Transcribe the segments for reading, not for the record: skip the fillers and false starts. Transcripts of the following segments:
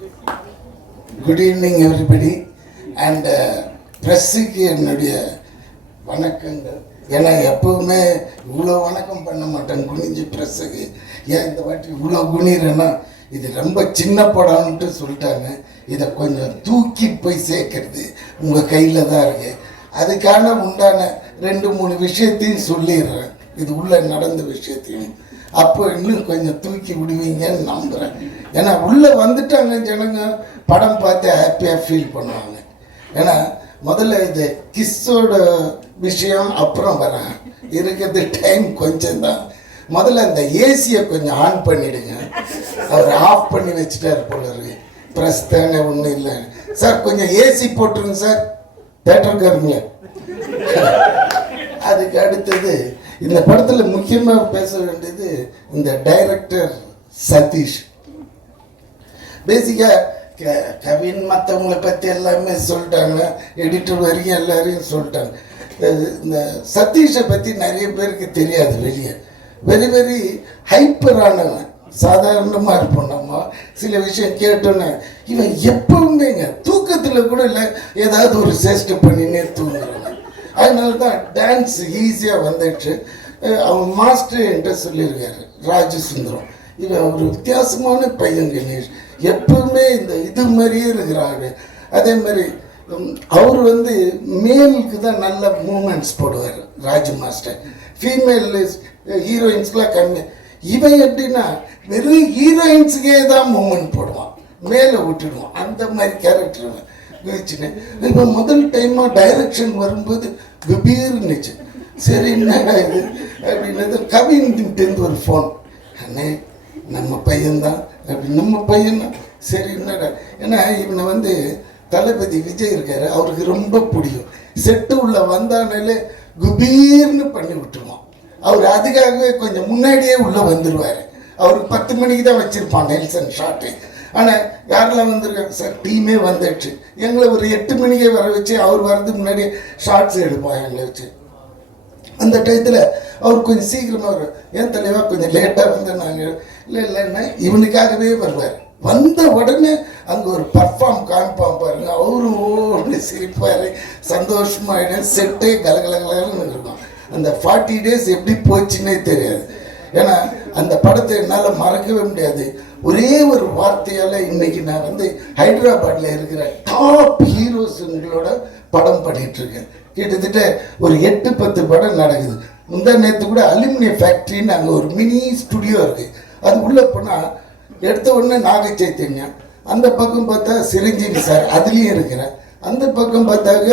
Good evening everybody and ப்ரெஸ்ஸுக்கு என்னுடைய வணக்கங்கள். ஏன்னா எப்பவுமே இவ்வளோ வணக்கம் பண்ண மாட்டேன் குனிஞ்சு ப்ரெஸ்ஸுக்கு. ஏன் இந்த வாட்டி இவ்வளோ குனிறேன்னா இது ரொம்ப சின்ன படம்ன்ட்டு சொல்லிட்டாங்க. இதை கொஞ்சம் தூக்கி போய் சேர்க்கறது உங்கள் கையில் தான் இருக்குது. அதுக்கான உண்டான 2-3 விஷயத்தையும் சொல்லிடுறேன், இது உள்ள நடந்த விஷயத்தையும். அப்போ இன்னும் கொஞ்சம் தூக்கி விடுவீங்கன்னு நம்புகிறேன். ஏன்னா உள்ளே வந்துட்டாங்க ஜனங்க, படம் பார்த்து ஹாப்பியாக ஃபீல் பண்ணுவாங்க. ஏன்னா முதல்ல இது கிஸ்ஸோட விஷயம் அப்புறம் வரேன், இருக்கிறது டைம் கொஞ்சம் தான். முதல்ல இந்த ஏசியை கொஞ்சம் ஆன் பண்ணிவிடுங்க. அவர் ஆஃப் பண்ணி வச்சுட்டார் போல இருக்கு. ப்ரெஸ் தானே ஒன்றும் இல்லை சார், கொஞ்சம் ஏசி போட்டுருங்க சார், தேட்டருக்காருங்க. அதுக்கு அடுத்தது இந்த படத்தில் முக்கியமாக பேச வேண்டியது இந்த டைரக்டர் சதீஷ். பேசிக்காக கவின் மற்றவங்களை பற்றி எல்லாமே சொல்லிட்டாங்க, எடிட்டர் வரைக்கும் எல்லாரையும் சொல்லிட்டாங்க. இந்த சதீஷை பற்றி நிறைய பேருக்கு தெரியாது வெளியே. வெரி வெரி ஹைப்பரானவன், சாதாரணமாக இருப்போம். நம்ம சில விஷயம் கேட்டோன்னே இவன் எப்பவுமேங்க தூக்கத்தில் கூட இல்லை ஏதாவது ஒரு சேஷ்டை பண்ணினே தூங்குறாங்க. அதனால தான் டான்ஸ் ஈஸியாக வந்துடுச்சு. அவன் மாஸ்டர் என்கிட்ட சொல்லியிருக்காரு ராஜசுந்தரம், இவன் ஒரு வித்தியாசமான பையன் கணேஷ், எப்பவுமே இந்த இது மாதிரியே இருக்கிறாரு. அதே மாதிரி அவர் வந்து மேலுக்கு தான் நல்ல மூமெண்ட்ஸ் போடுவார் ராஜு மாஸ்டர். ஃபீமேல் ஹீரோயின்ஸ்லாம் கம்மி. இவன் எப்படின்னா வெறும் ஹீரோயின்ஸுக்கே தான் மூமெண்ட் போடுவான், மேலே விட்டுடுவான். அந்த மாதிரி கேரக்டர் வச்சுன்னு இப்போ முதல் டைமாக டைரக்ஷன் வரும்போது விபீர்னுச்சு. சரி என்னடா இது அப்படின்னது. கவின்கிட்டேருந்து ஒரு ஃபோன், அண்ணே நம்ம பையன்தான் அப்படி. நம்ம பையன் சரி என்னடா, ஏன்னா இவனை வந்து தளபதி விஜய் இருக்காரு, அவருக்கு ரொம்ப பிடிக்கும். செட்டு உள்ள வந்தானாலே குபீர்னு பண்ணி விட்டுருவான். அவர் அதுக்காகவே கொஞ்சம் முன்னாடியே உள்ளே வந்துடுவார். அவருக்கு 10 மணிக்கு தான் வச்சுருப்பான் நெல்சன் ஷாட்டு. ஆனால் யாரெல்லாம் வந்திருக்காங்க சார், டீமே வந்துடுச்சு. எங்களை ஒரு 8 மணிக்கே வர வச்சு அவர் வர்றதுக்கு முன்னாடியே ஷார்ட்ஸ் எடுப்பான் எங்களை வச்சு. அந்த டயத்தில் அவர் கொஞ்சம் சீக்கிரமாக வரும். ஏன் தலைவா கொஞ்சம் லேட்டாக வந்து நாங்கள் இல்லைன்னா இவனுக்காகவே வருவார். வந்த உடனே அங்கே ஒரு பர்ஃபார்ம் காமிப்பான் பாருங்க, அவரும் ஓன்னு சிரிப்பார், சந்தோஷமாயிடும். செட்டே கலகலகலன்னு இருக்கும். அந்த 40 days எப்படி போச்சுன்னே தெரியாது. ஏன்னா அந்த படத்தை என்னால் மறக்கவே முடியாது. ஒரே ஒரு வார்த்தையால் இன்னைக்கு நான் வந்து ஹைதராபாத்தில் இருக்கிற டாப் ஹீரோஸுங்களோட படம் பண்ணிகிட்ருக்கேன். கிட்டத்தட்ட ஒரு 8-10 படம் நடக்குது. முந்தா நேற்று கூட அலுமினியம் ஃபேக்ட்ரின்னு அங்கே ஒரு மினி ஸ்டுடியோ இருக்குது. அது உள்ளே போனால் எடுத்த உடனே நாக சைத்தன்யம், அந்த பக்கம் பார்த்தா சிரஞ்சீவி சார் அதுலேயும் இருக்கிறேன். அந்த பக்கம் பார்த்தாக்க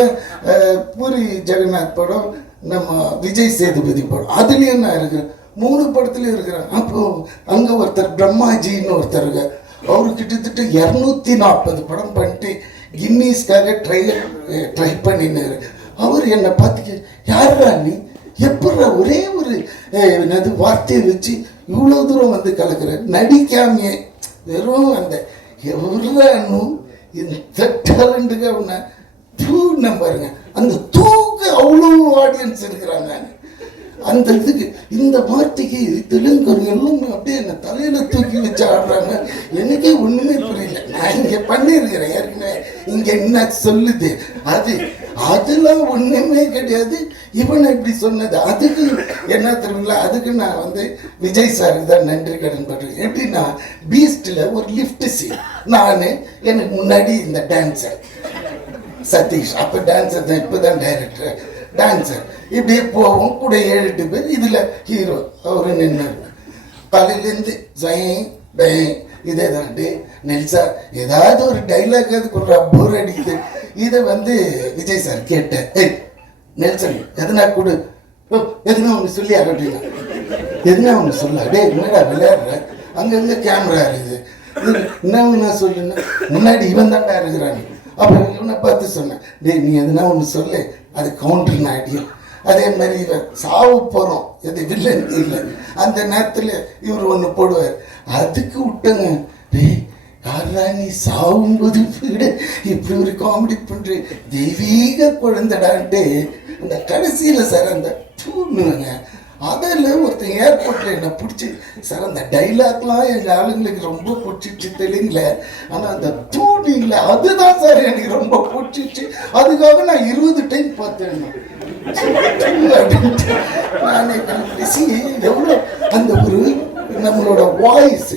பூரி ஜெகநாத் படம், நம்ம விஜய் சேதுபதி படம் அதுலேயும் நான் இருக்கிறேன். 3 படத்துலையும் இருக்கிறேன். அப்போது அங்கே ஒருத்தர் பிரம்மாஜின்னு ஒருத்தர் இருக்கார். அவரு கிட்டத்தட்ட 240 படம் பண்ணிட்டு கின்னீஸ்க்காக ட்ரை பண்ணினார். அவர் என்னை பார்த்துக்க, யாரா நீ, எப்படா ஒரே ஒரு என்னது வார்த்தையை வச்சு இவ்வளோ தூரம் வந்து கலக்கிற, நடிக்காமையே வெறும் அந்த எவ்வளோ இந்த டேலண்ட்டுக்கு அவனை தூண்ண பாருங்க. அந்த தூக்கு அவ்வளோ ஆடியன்ஸ் இருக்கிறாங்க. அந்த இதுக்கு இந்த வார்த்தைக்கு தெலுங்கர் எல்லாம் அப்படியே என்ன தலையில தூக்கி வச்சு ஆடுறாங்க. எனக்கே ஒண்ணுமே புரியல. நான் இங்க பண்ணியிருக்கிறேன் ஏற்கனவே, இங்க என்ன சொல்லுது அது, அதெல்லாம் ஒண்ணுமே கிடையாது. இவனை இப்படி சொன்னது அதுக்கு என்ன தெரியுங்களா, அதுக்கு நான் வந்து விஜய் சாருக்கு தான் நன்றி கடன் பண்றேன். எப்படின்னா பீஸ்ட்ல ஒரு லிஃப்ட் சீன், நான் எனக்கு முன்னாடி இந்த டான்சர் சதீஷ், அப்போ டான்சர் தான், இப்போ தான் டைரக்டர் டான்சர். இப்படியே போவோம் கூட 7-8 பேர். இதில் ஹீரோ அவரு நின்று காலையிலேருந்து இதே தான் டே நெல்சா ஏதாவது ஒரு டைலாக் அது ஒரு போர் அடிக்குது. இதை வந்து விஜய் சார் கேட்டேன், ஏய் நெல்சன் எதனா கொடு, எதுனா ஒன்று சொல்லி அப்படின்னா, எதுனா ஒன்று சொல்ல, டே என்னடா விளையாடுற, அங்கங்கே கேமரா இருக்குது, என்ன சொல்லுன்னு முன்னாடி இவன் தாண்டா இருக்கிறான். அப்போ இவனை பார்த்து சொன்னேன், டே நீ எதுனா ஒன்று சொல்லு, அது கவுண்டர்னு ஆடியும். அதே மாதிரி இவன் சாவு போகிறோம், எது வில்லன் இல்லை, அந்த நேரத்தில் இவர் ஒன்று போடுவார். அதுக்கு விட்டங்க, டே யாரா நீ சாவும்போது வீடு இப்படி ஒரு காமெடி பண்ணுற தெய்வீக குழந்தைடான்ட்டு அந்த கடைசியில் சார் அந்த தூணுங்க அதில் ஒருத்தன் ஏர்போர்ட்டில் என்னை பிடிச்சி சார் அந்த டைலாக்லாம் எங்கள் ஆளுங்களுக்கு ரொம்ப பிடிச்சிச்சு தெலுங்குல, ஆனால் அந்த தூணியில் அதுதான் சார் எனக்கு ரொம்ப பிடிச்சிச்சு, அதுக்காக நான் 20 டைம் பார்த்தேன். நானே பேசி எவ்வளோ அந்த ஒரு நம்மளோட வாய்ஸ்.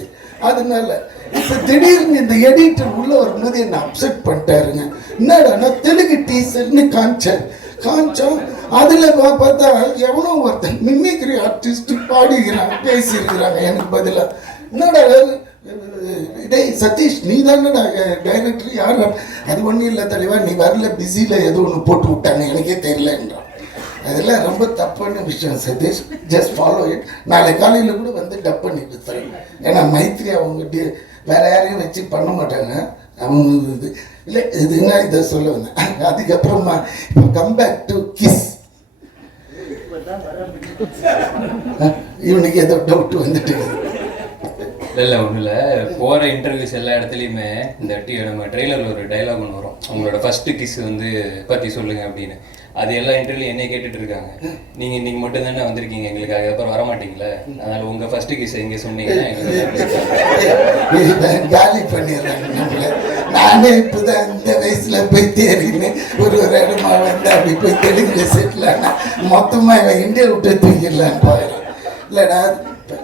அதனால இப்போ திடீர்னு இந்த எடிட்டர் உள்ள வரும்போது என்னை அப்செட் பண்ணிட்டாருங்க. என்னடா தெலுங்கு டீசர்னு காமிச்சோம். அதில் பார்த்தா எவ்வளோ ஒருத்தன் மிமிக்ரி ஆர்டிஸ்ட் பாடிக்கிறாங்க, பேசியிருக்கிறாங்க எனக்கு பதிலாக. என்னடா டேய் சதீஷ், நீ தானடா டைரக்டர்? யார்? அது ஒன்றும் இல்லை தலைவா, நீ வரல, பிஸியில் ஏதோ ஒன்று போட்டு விட்டாங்க, எனக்கே தெரியலன்றான். அதெல்லாம் ரொம்ப தப்பான விஷயம் சதீஷ், ஜஸ்ட் ஃபாலோ இட். நாளை காலையில் கூட வந்து டப் பண்ணி கொடுத்தாங்க. ஏன்னா மைத்ரி அவங்க வேற யாரையும் வச்சு பண்ண மாட்டாங்க. அவங்க இது இல்லை, இதுன்னா இதை சொல்ல வந்தேன். அதுக்கப்புறமா இப்போ கம்பேக் டு கிஸ். இவனுக்கு ஏதோ டவுட் வந்துட்டு இல்லை ஒன்றும் இல்லை, போகிற இன்டர்வியூஸ் எல்லா இடத்துலையுமே இந்த நம்ம ட்ரெய்லரில் ஒரு டைலாக் ஒன்று வரும், அவங்களோட ஃபஸ்ட்டு கிஸ் வந்து பற்றி சொல்லுங்கள் அப்படின்னு. அது எல்லா இன்டர்வியூ என்னை கேட்டுட்டு இருக்காங்க. நீங்கள் இன்னைக்கு மட்டும் தானே வந்திருக்கீங்க எங்களுக்கு, அதுக்கப்புறம் வரமாட்டீங்களே, அதனால் உங்கள் ஃபஸ்ட்டு கிஸ் எங்கே சொன்னீங்கன்னா எங்களுக்கு காலி பண்ணிடுறாங்க நம்மளை. நானே இப்போதான் இந்த வயசில் போய் தேடினேன், ஒரு இடமா வந்து அப்படி போய் தெலுங்குல செட்டில் ஆனால் மொத்தமாக இவன் இந்தியா விட்டு தூக்கிடலான்னு போயிடும். இல்லைடா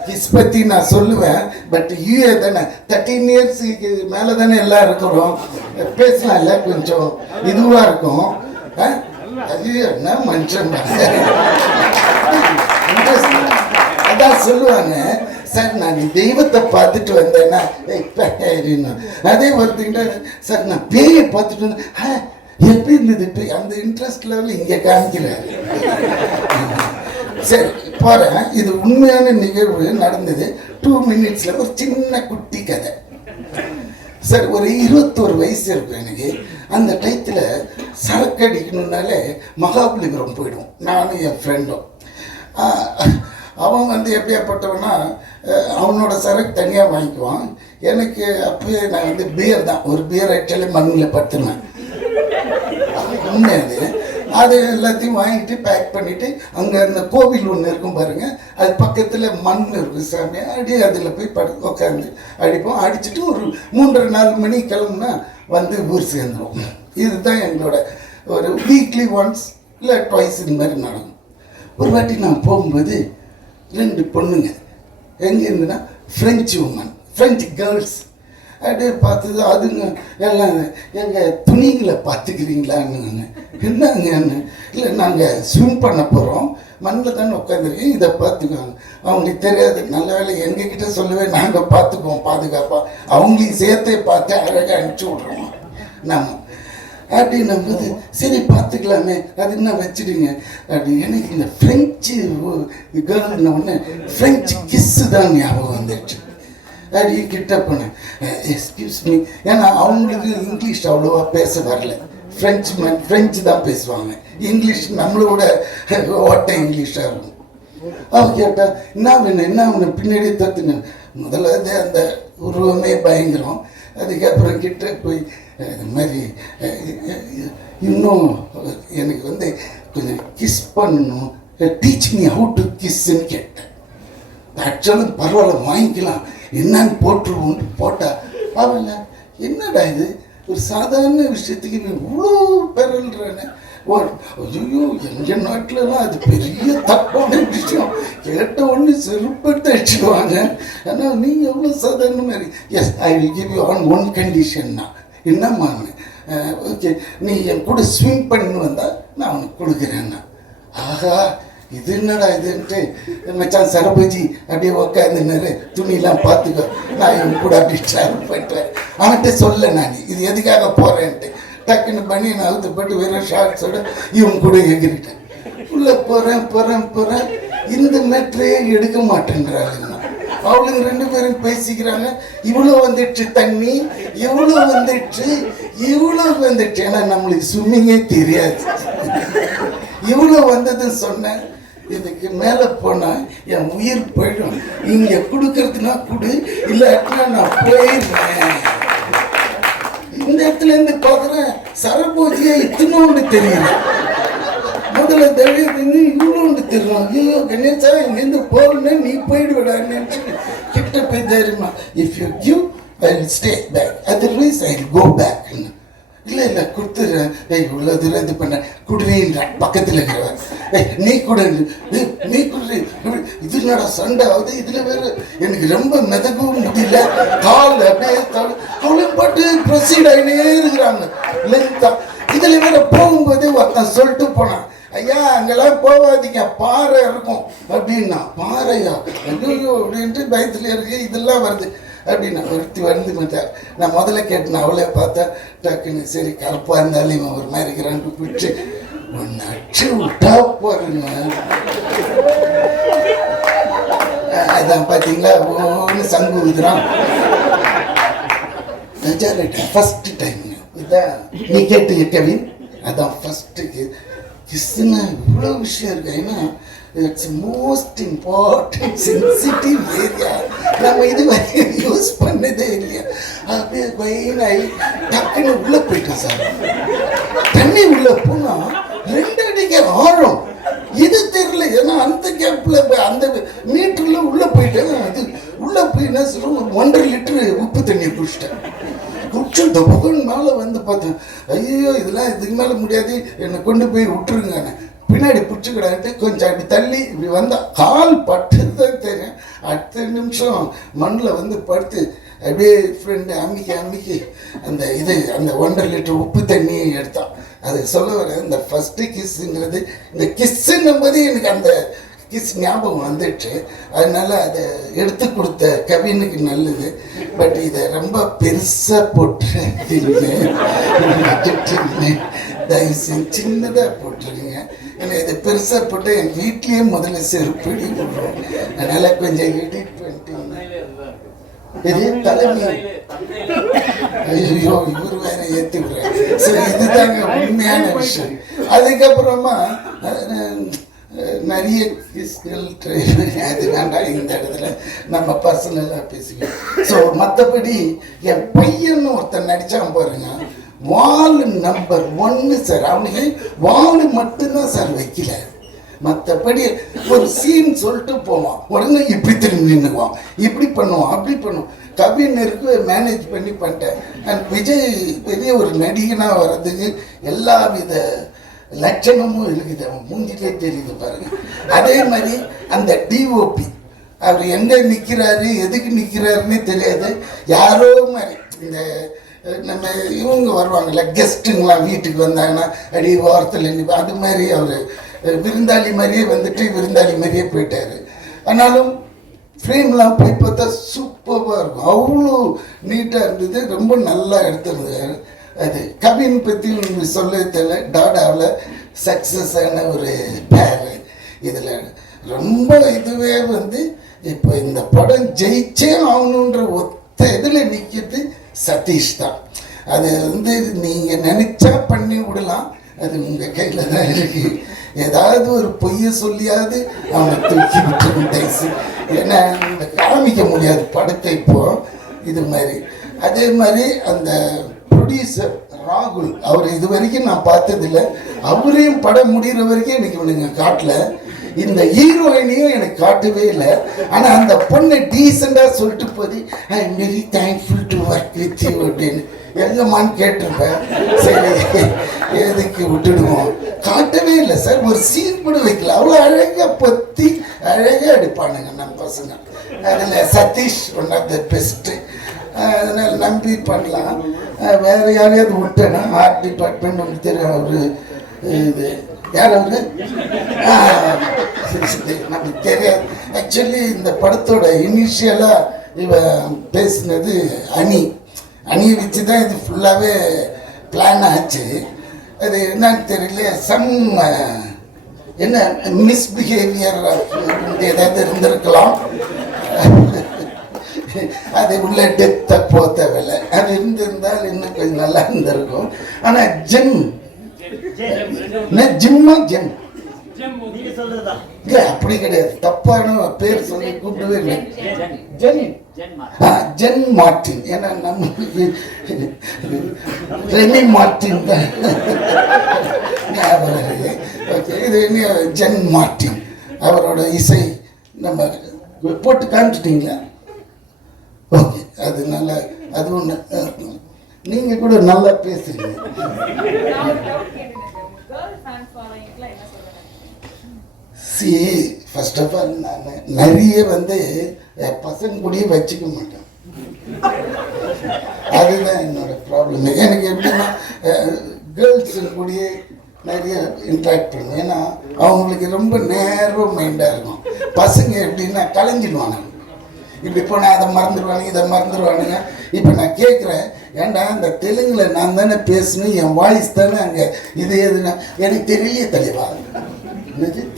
கிஸ் பற்றி நான் சொல்லுவேன், பட் யூஏ தானே 13 இயர்ஸுக்கு மேலே தானே எல்லாம் இருக்கிறோம், பேசலாம் இல்லை, கொஞ்சம் இதுவாக இருக்கும். அது என்ன மனுஷன் அதான் சொல்லுவாங்க. சார் நான் தெய்வத்தை பார்த்துட்டு வந்தேன்னா அதே ஒருத்தங்கிட்ட சார் நான் பேயை பார்த்துட்டு வந்தேன், எப்படி இருந்தது அந்த இன்ட்ரெஸ்ட் லெவல் இங்கே காமிக்கிறாரு. சரி போகிறேன். இது உண்மையான நிகழ்வு நடந்தது. 2 மினிட்ஸில் ஒரு சின்ன குட்டி கதை. சார் ஒரு 21 வயசு இருக்கும் எனக்கு. அந்த டயத்தில் சரக்கு அடிக்கணுன்னாலே மகாபலிபுரம் போயிடுவோம், நானும் என் ஃப்ரெண்டும். அவன் வந்து எப்படியாப்பட்டவனா அவனோட சரக்கு தனியாக வாங்கிக்குவான். எனக்கு அப்போயே நான் வந்து பியர் தான், ஒரு பியர் ஆக்சுவலி மண்ணில் படுத்துனேன். உண்மையாது. அது எல்லாத்தையும் வாங்கிட்டு பேக் பண்ணிவிட்டு அங்கே இந்த கோவில் ஒன்று இருக்கும் பாருங்கள், அது பக்கத்தில் மண் இருக்கும் சாமி, அடி அதில் போய் உட்காந்து அடிப்போம். அடிச்சுட்டு ஒரு 3-4 மணி கிளம்புனா வந்து ஊர் சேர்ந்துடும். இதுதான் எங்களோட ஒரு வீக்லி ஒன்ஸ் இல்லை ட்வைஸ் இந்த மாதிரி நடக்கும். ஒரு வாட்டி நான் போகும்போது 2 பொண்ணுங்க எங்கேருந்துன்னா ஃப்ரெஞ்சு உமன், ஃப்ரெஞ்சு கேர்ள்ஸ் அப்படியே பார்த்தது. அதுங்க எல்லாம் எங்கள் துணிங்களை பார்த்துக்கிறீங்களான்னு. என்னங்க? இல்லை நாங்கள் ஸ்விம் பண்ண போகிறோம், மண்ணில் தானே உட்காந்துருக்கேன், இதை பார்த்துக்குவாங்க. அவங்களுக்கு தெரியாது. நல்ல வேலை எங்ககிட்ட சொல்லவே நாங்கள் பார்த்துக்குவோம் பாதுகாப்பாக, அவங்களையும் சேர்த்தே பார்த்து அழகாக அனுப்பிச்சி விட்றோம் நம்ம அப்படின்னும் போது சரி பார்த்துக்கலாமே, அது என்ன வச்சுடுங்க அப்படி. எனக்கு இந்த ஃப்ரெஞ்சு கேர்ள்ன ஒன்று ஃப்ரெஞ்சு கிஸ்ஸு தான் ஞாபகம் வந்துடுச்சு. அப்படி கிட்ட போனேன், எக்ஸ்கியூஸ் மீ, ஏன்னா அவங்களுக்கு இங்கிலீஷ் அவ்வளோவா பேச வரல. ஃப்ரெஞ்சு தான் பேசுவாங்க, இங்கிலீஷ் நம்மளோட ஓட்ட இங்கிலீஷாக இருக்கும். அவன் கேட்டால் என்ன வேணும் பின்னாடியே தத்துங்க. முதல்ல அந்த உருவமே பயங்கரம். அதுக்கப்புறம் கிட்ட போய் இது மாதிரி இன்னும் எனக்கு வந்து கொஞ்சம் கிஸ் பண்ணணும், டீச் மீ ஹவு டு கிஸ்ன்னு கேட்டேன். ஆக்சுவலாக பரவாயில்ல வாங்கிக்கலாம் என்னன்னு போட்டுருவோம்னு போட்டா. அவள் என்னடா இது ஒரு சாதாரண விஷயத்துக்கு நீ இவ்வளோ பெறல்றானே. ஐயோ எங்கள் நாட்டிலலாம் அது பெரிய தப்பான விஷயம், கேட்ட ஒன்று செருப்பட்டு அடிச்சுடுவாங்க. ஆனால் நீங்கள் எவ்வளோ சாதாரண மாதிரி. Yes I will give you on one கண்டிஷன்னா. என்னம்மா? ஓகே நீ என் கூட ஸ்விம் பண்ணி வந்தால் நான் அவனுக்கு கொடுக்குறேன்னா. ஆஹா இது என்னடா இதுன்ட்டு மச்சான் சரபஜி அப்படியே உக்காந்துனாரு, துணியெல்லாம் பார்த்துக்கோ, நான் இவன் கூட அப்படி ட்ராவல் பண்ணுறேன். அவன்கிட்ட சொல்ல நான் இது எதுக்காக போகிறேன்ட்டு டக்குன்னு பண்ணி நான் அவுத்துப்பட்டு வெறும் ஷார்ட்ஸோட இவன் கூட எகிரிட்டேன். உள்ளே போகிறேன். இந்த மேட்ரையே எடுக்க மாட்டேன்றாங்க. அவளுங்க 2 பேரும் பேசிக்கிறாங்க. இவ்வளோ வந்துடுச்சு தண்ணி, இவ்வளோ வந்துடுச்சு. ஏன்னா நம்மளுக்கு ஸ்விம்மிங்கே தெரியாது. இவ்வளோ வந்ததுன்னு சொன்னேன். இதுக்கு மேலே போனால் என் உயிர் போயிடும். இங்கே கொடுக்கறதுனா கொடு, இல்லாட்டினா நான் போயிடுறேன். இந்த இடத்துல இருந்து பார்க்குறேன் சரபோஜியை இத்தனோண்டு தெரியல. முதல்ல தடவை இவ்வளோண்டு திருவோம். ஐயோ கணேசா இங்கேருந்து போகணுன்னு நீ போயிடுவிடான்னு கிட்ட போய் தைரியமா, if you give I will stay back, otherwise I will go back. இல்லை கொடுத்துட்றேன். இவ்வளோ தூரம் இது பண்ண குடுறீன்றான் பக்கத்தில் இருக்கிறவன். நீ கூட நீ குடுறி இது என்னடா சண்டை ஆகுது. இதில் வேறு எனக்கு ரொம்ப மிதக்கவும் முடியல, கால் அப்படியே அவளையும் பாட்டு ப்ரொசீட் ஆகினே இருக்கிறாங்க லென்த்தா. இதில் வேற போகும்போது ஒருத்தன் சொல்லிட்டு போனான், ஐயா அங்கெல்லாம் போகாதீங்க பாறை இருக்கும் அப்படின்னா. பாறையா ஐயோ அப்படின்ட்டு பயத்தில் இருக்கு. இதெல்லாம் வருது அப்படின்னா ஒருத்தி வந்து மாட்டார். நான் முதல்ல கேட்டேன், அவளே பார்த்தா டக்குன்னு சரி கருப்பாக இருந்தாலும் இவன் ஒரு மாதிரி இருக்கிறான்னு பிடிச்சி ஒன்று அடிச்சு விட்டா போறேங்க. அதான் பார்த்தீங்களா ஒன்று சங்கு ஊதுறான். ஃபர்ஸ்ட் டைம் இதான் நீ கேட்டு கவின், அதான் ஃபர்ஸ்ட்டு கிஸ்ஸுன்னா இவ்வளோ விஷயம் இருக்கு. ஏன்னா it's most important sensitive area. நம்ம இது வரைக்கும் யூஸ் பண்ணதே இல்லையா. அப்படியே பையனாகி டக்குன்னு உள்ளே போயிட்டோம் சார். தண்ணி உள்ளே போனால் 2 அடிக்கு ஆழம். இது தெரியல. ஏன்னா அந்த கேப்பில் அந்த மீட்டரில் உள்ளே போயிட்டேன். அது உள்ளே போய் என்ன சொல்லுவோம், ஒரு 1.5 லிட்டரு உப்பு தண்ணியை குடிச்சிட்டேன். குடிச்சு இந்த புகழ் மேலே வந்து பார்த்தேன், ஐயோ இதெல்லாம் இதுக்கு மேலே முடியாது, என்னை கொண்டு போய் விட்டுருங்க. பின்னாடி பிடிச்சிக்கிடான்ட்டு கொஞ்சம் அப்படி தள்ளி இப்படி வந்தால் கால் பட்டு தான் தெரியும். அடுத்த நிமிஷம் மண்ணில் வந்து படுத்து அப்படியே ஃப்ரெண்டு அம்மிக்கி அந்த அந்த 1.5 லிட்டர் உப்பு தண்ணியை எடுத்தான். அது சொல்ல வர இந்த ஃபஸ்ட்டு கிஸ்ஸுங்கிறது, இந்த கிஸ்ஸுன்னும் போது எனக்கு அந்த கிஸ் ஞாபகம் வந்துடுச்சு. அதனால் அதை எடுத்து கொடுத்த கவினுக்கு நல்லது. பட் இதை ரொம்ப பெருசாக போட்டுருங்க, தயவுசெய்து சின்னதாக போட்டுருங்க. ஏன்னா இதை பெருசாக போட்டு என் வீட்லேயே முதல்ல செருப்படி விடுறோம். அதனால் கொஞ்சம் எடிட் பண்ணிட்டீங்க. இது தலைமை ஐயோ இவர் வேற ஏற்றி விடுறேன். சரி இதுதாங்க உண்மையான விஷயம். அதுக்கப்புறமா நிறைய கிஸ்கள் அது வேண்டாம், இந்த இடத்துல நம்ம பர்சனலாக பேசிக்கணும். ஸோ மற்றபடி என் பையன்னு ஒருத்தன் நடித்தான் பாருங்க, வால் நம்பர் 1 சார். அவனுக்கு வால் மட்டும்தான் சார் வைக்கல, மற்றபடி ஒரு சீன் சொல்லிட்டு போவான், உடனே இப்படி திரும்பி நின்றுவான், இப்படி பண்ணுவான், அப்படி பண்ணுவான். கவிஞருக்கு மேனேஜ் பண்ணிட்டேன். அண்ட் விஜய் பெரிய ஒரு நடிகனாக வர்றதுக்கு எல்லா வித லட்சணமும் இருக்குது, அவன் மூஞ்சிலே தெரியுது பாருங்க. அதே மாதிரி அந்த டிஓபி அவர் எங்கே நிற்கிறாரு எதுக்கு நிற்கிறாருன்னே தெரியாது. யாரோ மாதிரி இந்த நம்ம இவங்க வருவாங்கள்ல கெஸ்ட்டுங்களாம் வீட்டுக்கு வந்தாங்கன்னா அடி வாரத்தில் அது மாதிரி அவர் விருந்தாளி மாதிரியே வந்துட்டு விருந்தாளி மாதிரியே போயிட்டார். ஆனாலும் ஃப்ரேம்லாம் போய் பார்த்தா சூப்பராக இருக்கும், அவ்வளோ நீட்டாக இருந்தது, ரொம்ப நல்லா எடுத்துருந்தாரு. அது கவின் பற்றி உங்களுக்கு சொல்ல தெரியல, டாடாவில் சக்ஸஸ் ஆன ஒரு பேர். இதில் ரொம்ப இதுவே வந்து இப்போ இந்த படம் ஜெயிச்சே ஆகணுன்ற ஒத்த இதில் நிற்கிறது சதீஷ் தான். அது வந்து நீங்கள் நினச்சா பண்ணி விடலாம், அது உங்கள் கையில் தான் இருக்குது. ஏதாவது ஒரு பொய்யை சொல்லியாவது அவனை தூக்கி விட்டு ஏன்னா காமிக்க முடியாது படத்தை இப்போ இது மாதிரி. அதே மாதிரி அந்த ப்ரொடியூசர் ராகுல், அவர் இது வரைக்கும் நான் பார்த்ததில்லை, அவரையும் படம் முடிகிற வரைக்கும் எனக்கு இவனுங்க காட்டல. இந்த ஹீரோயினையும் எனக்கு காட்டவே இல்லை. ஆனால் அந்த பொண்ணை டீசெண்டாக சொல்லிட்டு போது I am very thankful to work with you அப்படின்னு எங்கம்மான்னு கேட்டிருப்பேன். சரி எதுக்கு விட்டுடுவோம், காட்டவே இல்லை சார், ஒரு சீன் கூட வைக்கல. அவ்வளோ அழகாக பற்றி அழகாக எடுப்பானுங்க நம்ம பசங்க. அதில் Sathish one of the best. அதனால் நம்பி பண்ணலாம். வேறு யாரையாவது விட்டேன்னா ஆர்ட் டிபார்ட்மெண்ட் ஒன்று தெரியும், அவர் இது யார் அவர் நமக்கு தெரியாது. ஆக்சுவலி இந்த படத்தோட இனிஷியலாக இவன் பேசினது அணியை வச்சு தான் இது ஃபுல்லாகவே பிளான் ஆச்சு. அது என்னன்னு தெரியல, சம் என்ன மிஸ்பிஹேவியர் ஏதாவது இருந்திருக்கலாம். அது உள்ள டெத்தை போக தேவையில்லை, அது இருந்திருந்தால் இன்னும் கொஞ்சம் நல்லா இருந்திருக்கும். ஆனால் ஜிம்மா ஜெம் இல்லை அப்படி கிடையாது, தப்பான பேர் சொல்லி கூப்பிடவே இல்லை. Jen Jen Martin. ஏன்னா நம்மளுக்கு ரெமி மார்ட்டின் தான் ஞாபகம் வருது. ஓகே, இது ஜென் மார்ட்டின். அவரோட இசை நம்ம போட்டு காமிச்சிட்டிங்களா? ஓகே, அது நல்லா, அது ஒன்று. நீங்கள் கூட நல்லா பேசுறீங்க. சி, ஃபர்ஸ்ட் ஆஃப் ஆல் நான் நிறைய பசங்க கூடயே வச்சுக்க மாட்டேன். அதுதான் என்னோட ப்ராப்ளம். எனக்கு எப்படின்னா கேர்ள்ஸு கூடயே நிறைய இன்ட்ராக்ட் பண்ணுவேன். ஏன்னா அவங்களுக்கு ரொம்ப நேரோ மைண்டாக இருக்கும். பசங்க எப்படின்னா கலைஞ்சிடுவாங்க. இப்படி போனால் அதை மறந்துடுவானுங்க, இதை மறந்துடுவானுங்க. இப்போ நான் கேட்குறேன், ஏன்டா இந்த தெலுங்கில் நான் தானே பேசணும், என் வாய்ஸ் தானே அங்கே இது எதுனா எனக்கு தெரியலையே தலைவா,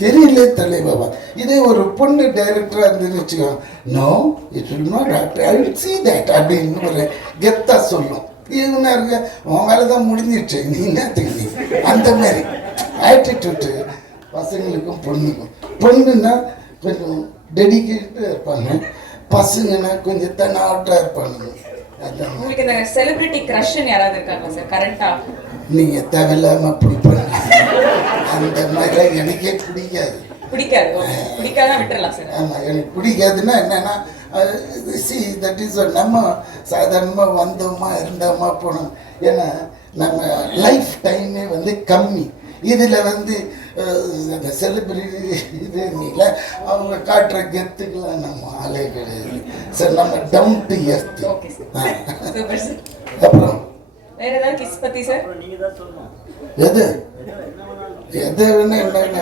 தெரியல தலைவா. இதே ஒரு பொண்ணு டைரக்டராக இருந்துன்னு வச்சுக்கோங்க, no it will not I will see that அப்படின்னு ஒரு கெத்தாக சொல்லும். இவனா இருக்க உன் வேலை தான் முடிஞ்சிடுச்சு, நீ என்ன தெரியுங்க. அந்த மாதிரி ஆட்டிடியூட்டு பசங்களுக்கும் பொண்ணுக்கும். பொண்ணுன்னா கொஞ்சம் டெடிக்கேட்டாக இருப்பாங்க, பசங்கன்னா கொஞ்சம் தன்னாட்டாக இருப்பாங்க. அதான். உங்களுக்கு இந்த செலிபிரிட்டி கிரஷ்ன்னு யாராவது இருக்காங்களா சார் கரண்டா? நீங்கள் தேவையில்லாமல் பிடிப்பாங்க. அந்த மாதிரிலாம் எனக்கே பிடிக்காது. பிடிக்காதான் விட்டுறலாம் சார். ஆமாம், எனக்கு பிடிக்காதுன்னா என்னென்னா சி தட் இஸ் நம்ம சாதாரணமாக வந்தோமா இருந்தோமா போனோம். ஏன்னா நம்ம லைஃப் டைமே கம்மி. இதில் அந்த செலிபிரிட்டி இது இல்லை, அவங்க காட்டுற கெத்துக்கெல்லாம் நம்ம ஆளே கிடையாது சார். நம்ம டவுன் டு எர்த். அப்புறம் வேற ஏதாவது கிஸ் பத்தி சார்? எது எது என்ன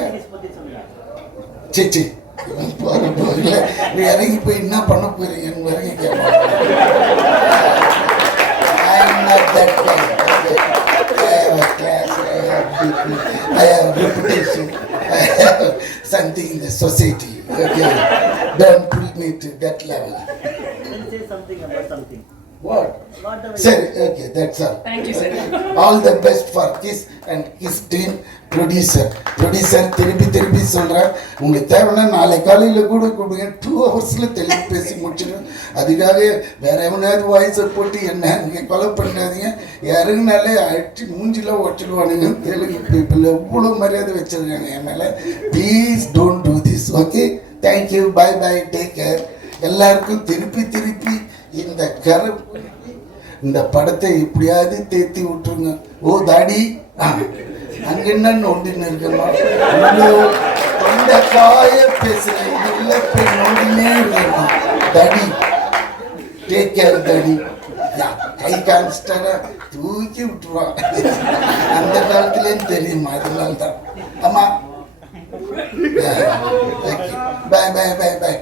சிச்சி போகிற போகல, நீ இறங்கி போய் என்ன பண்ண போறீங்கன்னு வரைக்கும் கேட்பாங்க. I have reputation. I have something in the society. Okay, don't pull me to that level. Say something about something. What? Sorry, okay, that's all. Thank you sir. All the best for Kiss and Kiss team. Producer திருப்பி சொல்கிறேன், உங்களுக்கு தேவைன்னா நாளை காலையில் கூட கொடுங்க, 2 ஹவர்ஸில் தெளிவு பேசி முடிச்சிடும். அதுக்காக வேற எவனாவது வாய்ஸை போட்டு என்ன நீங்கள் கொலை பண்ணாதீங்க. இறங்குனாலே அடிச்சு மூஞ்சில ஒட்டிடுவானுங்க. தெலுங்கு பீப்புள் எவ்வளோ மரியாதை வச்சுருக்காங்க என் மேலே. Please don't do this. Okay, thank you, bye bye, take care. எல்லாருக்கும் திருப்பி இந்த படத்தை எப்படியாவது தேத்தி விட்டுருங்க. ஓ தாடி அங்கே என்னன்னு ஒன்றுன்னு இருக்கணும், தொண்டை காய பேசுகிறேன், இல்லை போய் நோண்டினே இருக்கணும். தடி, டேக் கேர் தடி. கை காமிச்சிட்டாரா தூக்கி விட்டுருவான். அந்த காலத்துலேயும் தெரியுமா, அதனால தான். ஆமாம், okay, bye bye bye by.